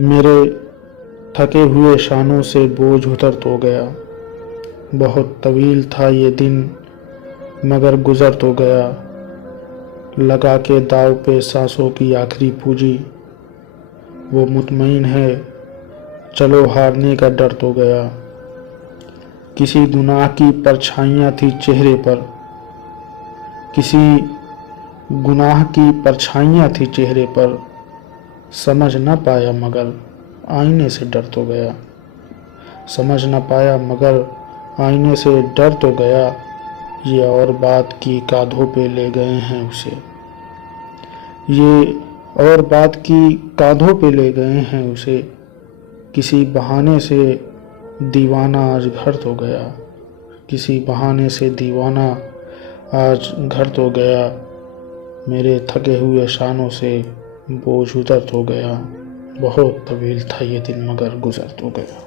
मेरे थके हुए शानों से बोझ उतर तो गया। बहुत तवील था ये दिन मगर गुजर तो गया। लगा के दाव पे सांसों की आखिरी पूंजी, वो मुतमईन है चलो हारने का डर तो गया। किसी गुनाह की परछाइयाँ थी चेहरे पर, किसी गुनाह की परछाइयाँ थी चेहरे पर, समझ न पाया मगर आईने से डर तो गया। समझ न पाया मगर आईने से डर तो गया। ये और बात की कांधों पे ले गए हैं उसे, ये और बात की कांधों पे ले गए हैं उसे। किसी बहाने से दीवाना आज घर तो गया। किसी बहाने से दीवाना आज घर तो गया। मेरे थके हुए शानों से बोझ उतर तो गया। बहुत तवील था ये दिन मगर गुजर तो गया।